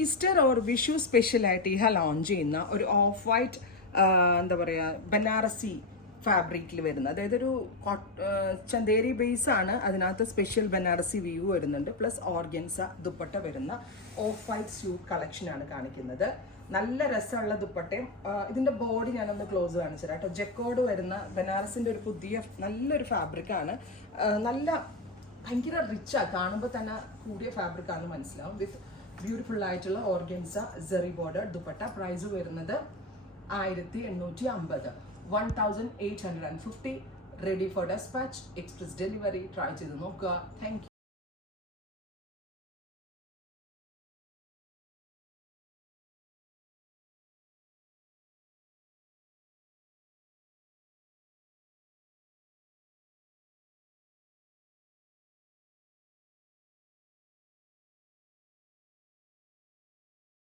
Easter or Vishu സ്പെഷ്യലായിട്ട് ഇഹ launch ചെയ്യുന്ന ഒരു ഓഫ് വൈറ്റ് എന്താ പറയുക ബനാറസി ഫാബ്രിക്കിൽ വരുന്ന, അതായത് ഒരു ചന്തേരി ബേസ് ആണ്, അതിനകത്ത് സ്പെഷ്യൽ ബനാറസി വ്യൂ വരുന്നുണ്ട്, പ്ലസ് ഓർഗൻസ ദുപ്പട്ട വരുന്ന ഓഫ് വൈറ്റ് സ്യൂട്ട് കളക്ഷനാണ് കാണിക്കുന്നത്. നല്ല രസമുള്ള ദുപ്പട്ടയും ഇതിന്റെ ബോഡി ഞാനൊന്ന് ക്ലോസ് കാണിച്ചു തരാം കേട്ടോ. ജക്കോഡ് വരുന്ന ബനാറസിന്റെ ഒരു പുതിയ നല്ലൊരു ഫാബ്രിക്കാണ്. നല്ല ഭയങ്കര റിച്ചാണ്, കാണുമ്പോൾ തന്നെ കൂടിയ ഫാബ്രിക്കാണെന്ന് മനസ്സിലാവും. വിത്ത് ബ്യൂട്ടിഫുൾ ആയിട്ടുള്ള ഓർഗൻസ സെറി ബോർഡർ ദുപ്പട്ട. പ്രൈസ് വരുന്നത് 1850, 1850. Ready for despatch, express delivery. Try ചെയ്ത് നോക്കുക. Thank U.